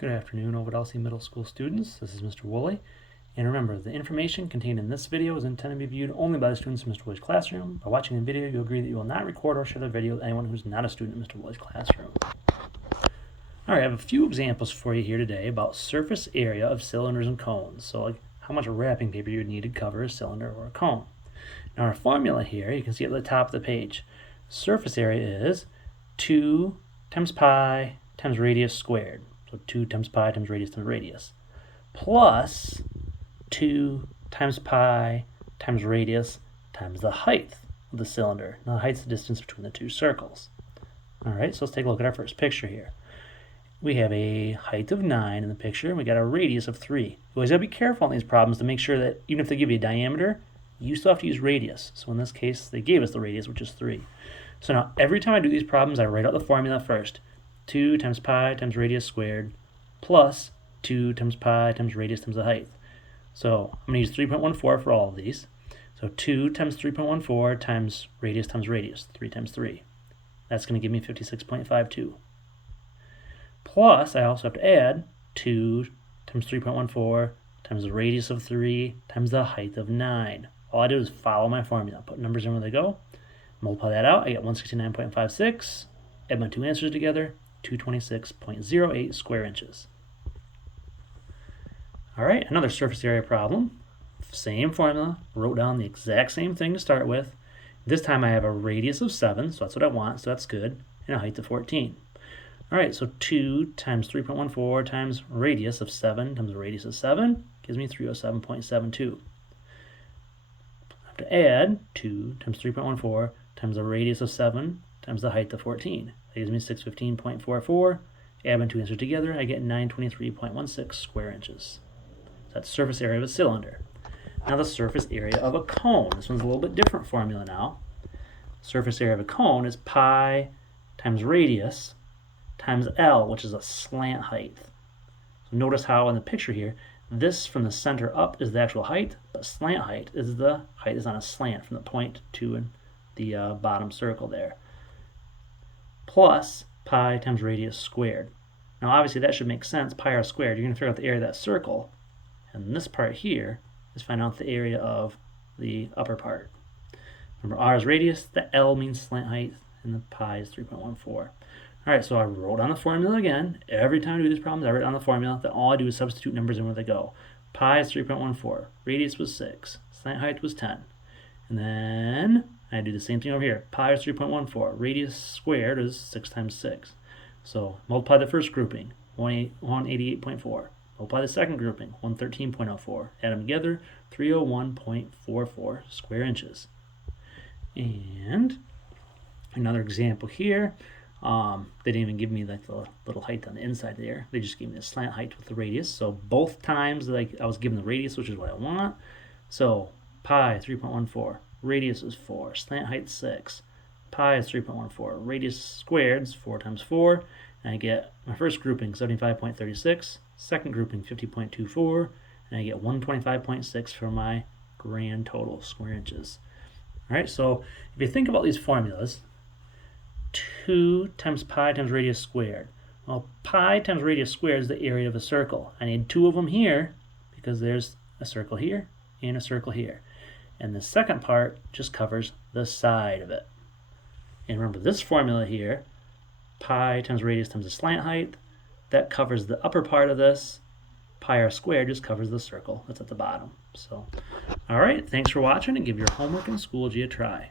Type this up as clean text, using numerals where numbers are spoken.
Good afternoon, Ovidalcy Middle School students. This is Mr. Woolley. And remember, the information contained in this video is intended to be viewed only by the students in Mr. Woolley's classroom. By watching the video, you agree that you will not record or share the video with anyone who's not a student in Mr. Woolley's classroom. All right, I have a few examples for you here today about surface area of cylinders and cones. So like how much wrapping paper you would need to cover a cylinder or a cone. Now our formula here, you can see at the top of the page. Surface area is 2 times pi times radius squared. So 2 times pi times radius, plus 2 times pi times radius times the height of the cylinder. Now the height's the distance between the two circles. All right, so let's take a look at our first picture here. We have a height of 9 in the picture, and we got a radius of 3. You always gotta be careful on these problems to make sure that even if they give you a diameter, you still have to use radius. So in this case, they gave us the radius, which is 3. So now every time I do these problems, I write out the formula first. 2 times pi times radius squared plus 2 times pi times radius times the height. So I'm going to use 3.14 for all of these. So 2 times 3.14 times radius, 3 times 3. That's going to give me 56.52. Plus, I also have to add 2 times 3.14 times the radius of 3 times the height of 9. All I do is follow my formula. Put numbers in where they go. Multiply that out. I get 169.56. Add my two answers together. 226.08 square inches. All right, another surface area problem. Same formula, wrote down the exact same thing to start with. This time I have a radius of 7, so that's what I want, so that's good, and a height of 14. All right, so 2 times 3.14 times radius of 7 times the radius of 7 gives me 307.72. I have to add 2 times 3.14 times the radius of 7 times the height of 14. That gives me 615.44. Add my two answers together, I get 923.16 square inches. So that's surface area of a cylinder. Now the surface area of a cone. This one's a little bit different formula now. Surface area of a cone is pi times radius times L, which is a slant height. So notice how in the picture here, this from the center up is the actual height, but slant height is the height is on a slant from the point to the bottom circle there. Plus pi times radius squared. Now obviously that should make sense, pi r squared. You're going to figure out the area of that circle, and this part here is find out the area of the upper part. Remember, r is radius, the L means slant height, and the pi is 3.14. All right, so I wrote down the formula again. Every time I do these problems, I write down the formula. Then all I do is substitute numbers in where they go. Pi is 3.14, radius was 6, slant height was 10. And then I do the same thing over here. Pi is 3.14, radius squared is 6 times 6. So multiply the first grouping, 188.4. Multiply the second grouping, 113.04. Add them together, 301.44 square inches. And another example here. They didn't even give me like the little height on the inside there. They just gave me the slant height with the radius. So both times like I was given the radius, which is what I want. So pi 3.14, radius is 4, slant height 6. Pi is 3.14, radius squared is 4 times 4, and I get my first grouping 75.36, second grouping 50.24, and I get 125.6 for my grand total square inches. All right, so if you think about these formulas, 2 times pi times radius squared. Well, pi times radius squared is the area of a circle. I need 2 of them here because there's a circle here and a circle here. And the second part just covers the side of it. And remember this formula here, pi times radius times the slant height, that covers the upper part of this. Pi r squared just covers the circle that's at the bottom. So, all right, thanks for watching, and give your homework in Schoology a try.